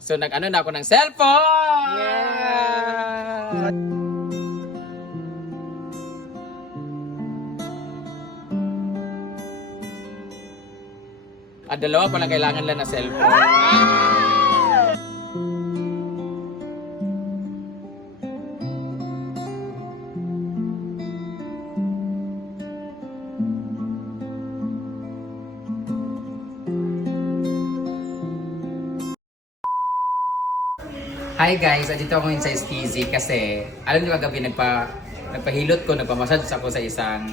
So nag-ano na ako ng cellphone! Yeah! At dalawa pa lang kailangan lang na cellphone. Hi guys, dito ako ngayon sa Steezy kasi alam niyo kagabi nagpa nagpahilot ko, nagpamassage ako sa isang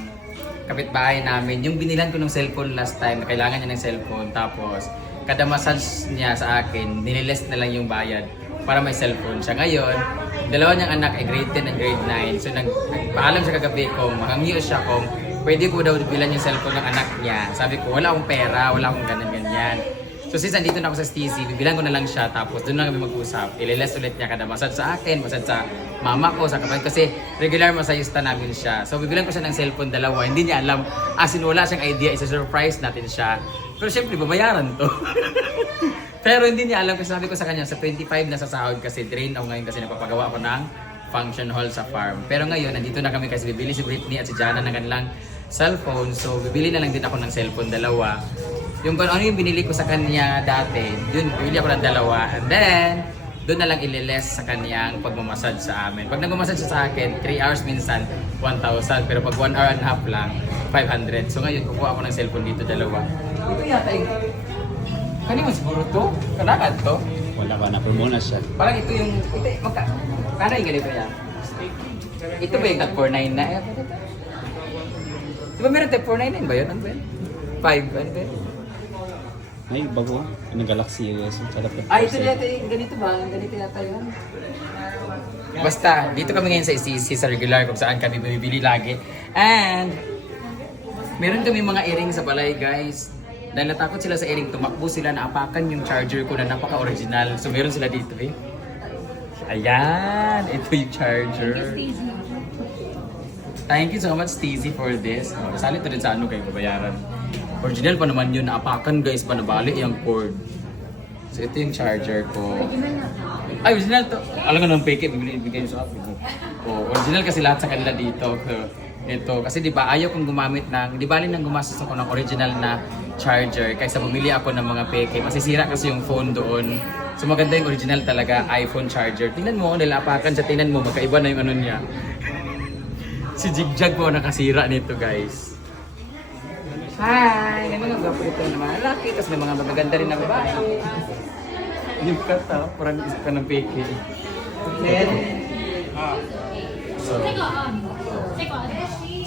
kapitbahay namin. Yung binilan ko ng cellphone last time, kailangan niya ng cellphone tapos kada massage niya sa akin, nililes na lang yung bayad para may cellphone siya. Ngayon, dalawa niyang anak ay grade 10 and grade 9. So nag nagpaalam siya kagabi kung mangangyo siya kung pwede ko daw bilan yung cellphone ng anak niya. Sabi ko, wala akong pera, wala akong ganyan-ganyan. So since nandito na ako sa Steezy, bibilang ko na lang siya tapos doon na kami mag-usap. Ililes ulit niya kada masad sa akin, masad sa mama ko, sa kapatid kasi regular masayista namin siya. So bibilang ko siya ng cellphone dalawa, hindi niya alam. As in wala siyang idea, isa-surprise natin siya. Pero syempre, babayaran to. Pero hindi niya alam kasi sabi ko sa kanya, sa 25 na sa sahod kasi drain ako ngayon kasi nagpapagawa ako ng function hall sa farm. Pero ngayon, nandito na kami kasi bibili si Britney at si Jana ng kanilang cellphone. So, bibili na lang din ako ng cellphone dalawa. Yung kung ano yung binili ko sa kanya dati, yun, bibili ako ng dalawa. And then, doon na lang ililes sa kanyang pagmamassage sa amin. Pag nagmamassage siya sa akin, 3 hours minsan, 1,000. Pero pag 1 hour and a half lang, 500. So ngayon, kukuha ako ng cellphone dito dalawa. Ito yata yung... Kanino siguro to? Kanakan to? Wala ba na muna siya. Parang ito yung... Ito, magka... Kano yung ganito yan? Ito ba yung tag 499 na? Di ba meron tag 499 ba yun? Ano ba yun? 5, ano ba yun? Ay, bago. Ano Galaxy US. Sarap yung Ah, ito yata yung ganito ba? Ganito yata yun. Basta, dito kami ngayon sa ICC sa regular kung saan kami bumibili lagi. And, meron kami mga earring sa balay guys. Dahil natakot sila sa earring, tumakbo sila, naapakan yung charger ko na napaka-original. So meron sila dito eh. Ayan, ito yung charger. Thank you so much, Steezy, for this. Oh, salit to rin sa ano kayo babayaran. Original pa naman yun, naapakan guys, panabali yung cord. So ito yung charger ko. Ay, original to. Alam nga nung fake, bibili bigay nyo sa akin. Oh, original kasi lahat sa kanila dito. Ito, kasi di ba ayaw kong gumamit ng, di ba nang gumastos ako ng original na charger kaysa bumili ako ng mga peke. Masisira kasi yung phone doon. So maganda yung original talaga, iPhone charger. Tingnan mo, nilapakan siya, tingnan mo, magkaiba na yung ano niya. si Jigjag po nakasira nito guys. Hi! May mga gwapo ito na mga lalaki, tapos may mga magaganda rin na babae. Yung kata, parang isa ka ng peke. Then, so,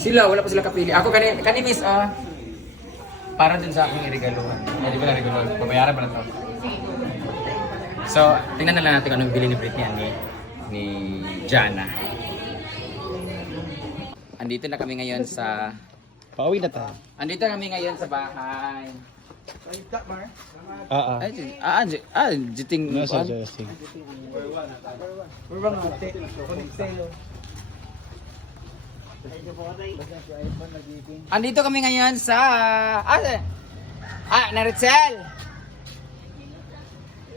sila, wala pa sila kapili. Ako kani, kani miss, ah. para dun sa aking regaluhan. Hindi ko na regalo, babayaran pa na to. So, tingnan na lang natin anong bili ni Britney ni, ni Jana. Andito na kami ngayon sa Pauwi na tayo. Andito kami ngayon sa bahay. Ah, ah. Ay, ji- ah, ah, jiting No, sa kuan? joystick. Andito kami ngayon sa ah, sa- ah, Naritzel.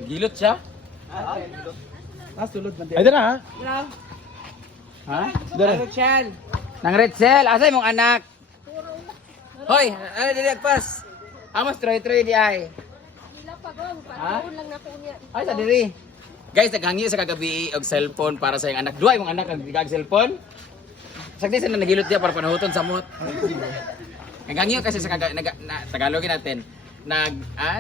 Gilot siya? Ay, dara ha? Ha? Dara. Naritzel. Nang Ritzel, asa imong anak? Hoy, ano dili pas? Amos troy troy di ay. Ha? Ay sa diri. Guys, naghangi sa kagabi og cellphone para sa iyang anak. Duay mong anak nagdigag cellphone. Sagdi sa nagilot diya para panahuton sa mot. Naghangi kasi sa kaga, nag, na, Tagalogin natin. Nag ah,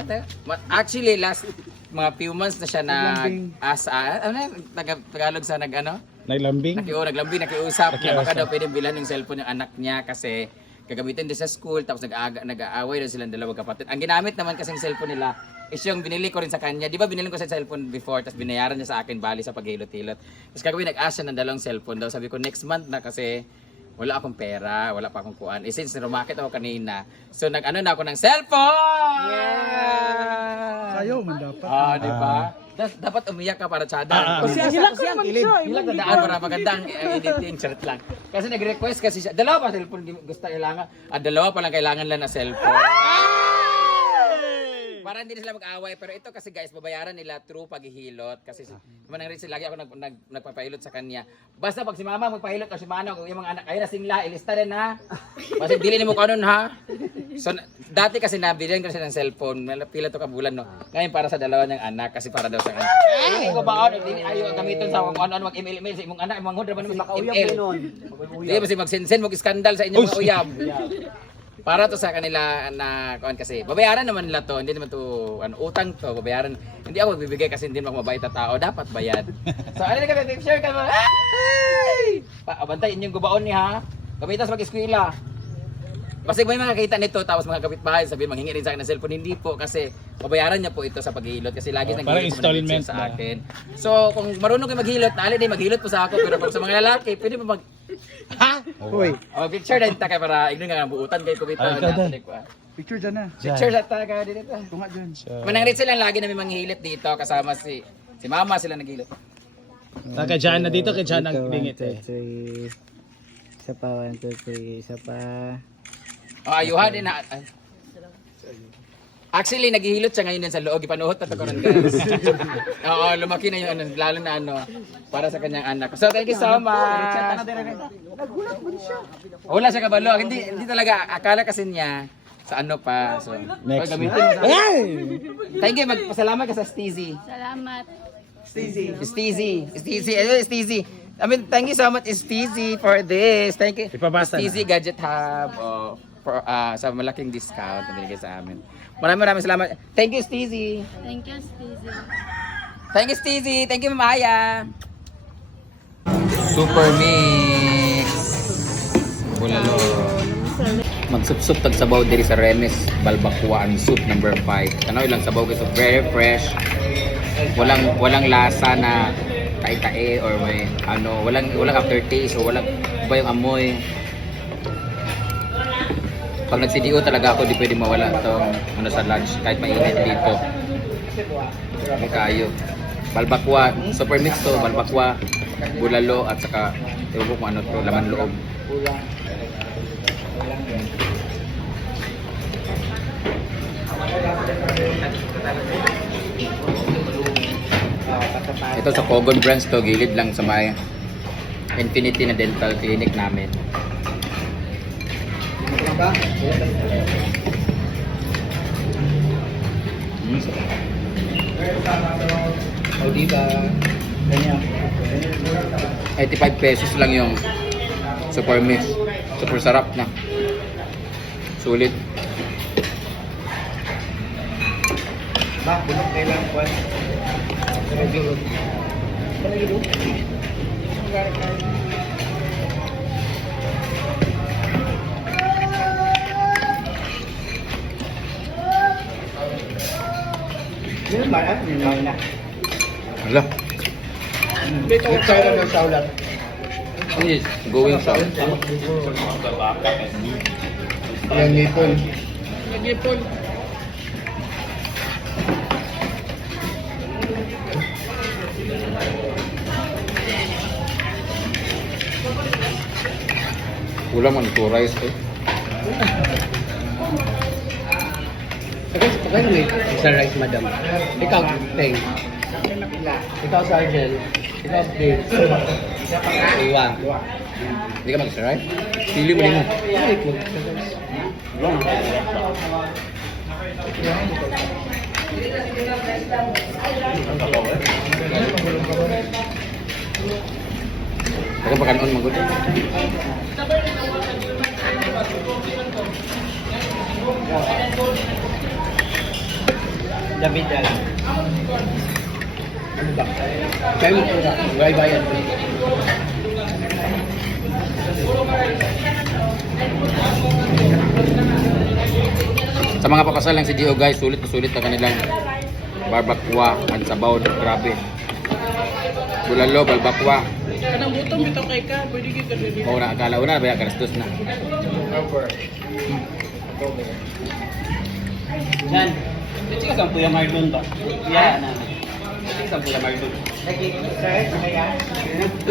actually last mga few months na siya nag as ah, ano yung Taga- Tagalog sa nag ano? Naglambing? Nakiu, naglambi, nakiusap na Nakiusap. baka daw pwedeng bilhan yung cellphone ng anak niya kasi gagamitin din sa school tapos nag-aaga, nag-aaway daw silang dalawang kapatid. Ang ginamit naman kasing cellphone nila is yung binili ko rin sa kanya. Di ba binili ko sa cellphone before tapos binayaran niya sa akin bali sa paghilot-hilot. Tapos kagabi nag-ask siya ng dalawang cellphone daw. Sabi ko next month na kasi wala akong pera, wala pa akong kuan. Eh since rumakit ako kanina, so nag-ano na ako ng cellphone! Yeah! Ayaw man dapat. Ah, di ba? Das- dapat umiyak ka para tsada. Ah, ah. Kasi sila hilak ka naman siya, Hilak na daan para magandang eh, editing shirt lang. Kasi nag-request kasi siya. Dalawa pa cellphone di- gusto kailangan. Ah, dalawa pa lang kailangan lang na cellphone. para hindi na sila mag-away. Pero ito kasi guys, babayaran nila through paghihilot. Kasi si, manang rin sila, lagi ako nag, nag, nagpapahilot sa kanya. Basta pag si mama magpahilot o si Mano, kung yung mga anak, ayun na singla, ilista rin ha. Kasi dili ni mo kanon ha. So, na- dati kasi nabilihan ko na siya ng cellphone. May Pila to kabulan no. Ngayon para sa dalawa niyang anak kasi para daw sa kanya. Hindi ko ba ano, dili ayo gamiton sa kung ano-ano mag-email-email sa imong anak, imong hundred man mag email. Hindi kasi mag-send-send mag skandal sa inyong mga uyab. Para to sa kanila na kuan kasi babayaran naman nila to, hindi naman to ano utang to, babayaran. Hindi ako magbibigay kasi hindi naman ako mabait na tao, dapat bayad. So ano na kami picture ka mo. Ay! Pa abantayin yung gubaon niya ha. Gamitas mag-eskwela. Kasi may makakita nito tapos mga kapitbahay sabihin manghingi rin sa akin ng cellphone hindi po kasi babayaran niya po ito sa paghihilot kasi lagi nang parang installment sa akin. So kung marunong kayo maghilot, naali din maghilot po sa ako pero pag sa mga lalaki pwede pa mag Ha? Uy, Oh, picture na ta kay para ignon nga buutan kay ko bitaw Ay, ikaw na. din. picture dyan na. Picture sa ta ka dito. Tunga dyan. Manang rin sila lagi na may manghilit dito kasama si si mama sila naghilot. Taka dyan na dito, kay dyan ang bingit eh. Isa pa, one, two, three. Isa pa. Oh, ayuha din na. ay. Actually, naghihilot siya ngayon sa loob. Ipanuhot na to ko ron, guys. Oo, lumaki na yung ano, lalo na ano, para sa kanyang anak. So, thank you so much. Wala siya kabalo. Hindi, hindi talaga. Akala kasi niya sa ano pa. So, Next. Oy, gamitin mo sa... Thank you. Magpasalamat ka sa Steezy. Salamat. Steezy. Steezy. Steezy. Ano yung Steezy? I mean, thank you so much, Steezy, for this. Thank you. Ipabasa na. Steezy Gadget Hub. Oh, for, ah, sa malaking discount na binigay sa amin. Maraming maraming salamat. Thank you, Steezy. Thank you, Stacey. Thank you, Steezy. Thank you, Mamaya. Super Mix. Bulalo. Magsupsup tag sabaw diri sa Remes Balbakuan soup number 5. Tanaw ilang sabaw kasi very fresh. Walang walang lasa na tae-tae or may ano, walang walang aftertaste o walang iba yung amoy. Pag nag-CDO talaga ako, di pwede mawala tong ano sa lunch kahit mainit dito. May kayo. Balbakwa, super mix to, balbakwa, bulalo at saka ewan ko kung ano to, laman loob. Ito sa Kogon branch to, gilid lang sa may Infinity na dental clinic namin. Sarap. O di ba? Ganyan. 85 pesos lang yung super mix. Super sarap na. Sulit. Ba, bulok kailang kwan. Yun ba? Ano yun na? Hala. Ko tayo ng saulat. This is going south. Yan ngipon. Kulang man ito rice eh. Okay, wait. Sa right, madam. Ikaw, Teng. Ikaw, Sergeant. Ikaw, Dave. Iwa. Hindi ka mag-try? Pili mo din mo. Wait, mo. Kaya pa kanon magod. David Dala. Ano ba? Kaya mo po na. Bayan. Sa mga papasal lang si Gio guys, sulit na sulit na kanilang barbakwa at sabaw. Grabe. Bulalo, balbakwa. Kanang butong bitaw kay ka. Pwede kita rin. O na, akala una, baya karastos na. Yan. Ito ka sa Puya Mardon ba? Yan. Ito ka sa Puya Mardon.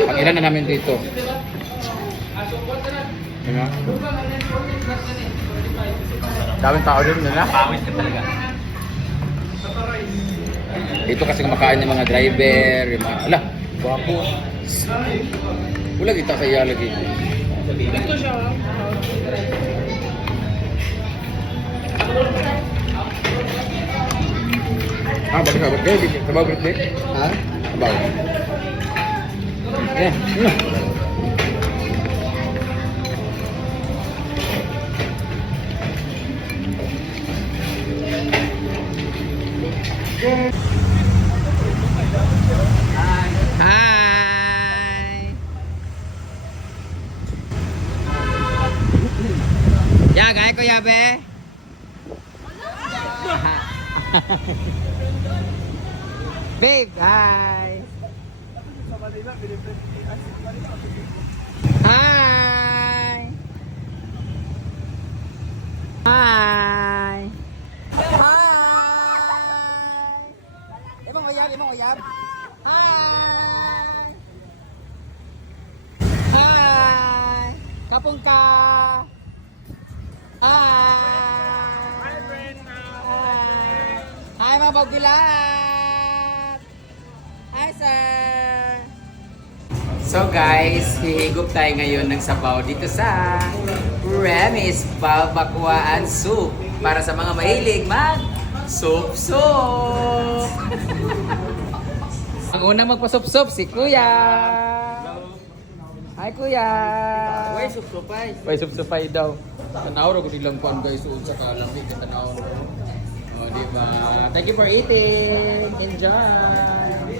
Pag ilan na namin dito. Ano? Daming tao din nila. Pawis ka talaga. Dito kasi kumakain ng mga driver, yung mga, ala, guwapo. Wala kita kaya lagi. Dito siya. Ah, bakit sabot kayo? Sabaw, Brit, Ha? Sabaw. Eh. Hi. Ya, gaya ko yabe. Babe, hi. Hi. Hi. Hi. Emang uyab, emang uyab. Hi. Hi. Kapong Mga bagulat. Hi, sir. So guys, hihigop tayo ngayon ng sabaw dito sa Remy's Balbakwaan Soup para sa mga mahilig mag soup soup. Ang unang magpa-soup-soup si Kuya. Hi Kuya. Why supsupay? May soup-soupay daw. Tanaw ko nilang kuan guys uod sa kalamig tanaw. Oh, di ba? Thank you for eating. Enjoy.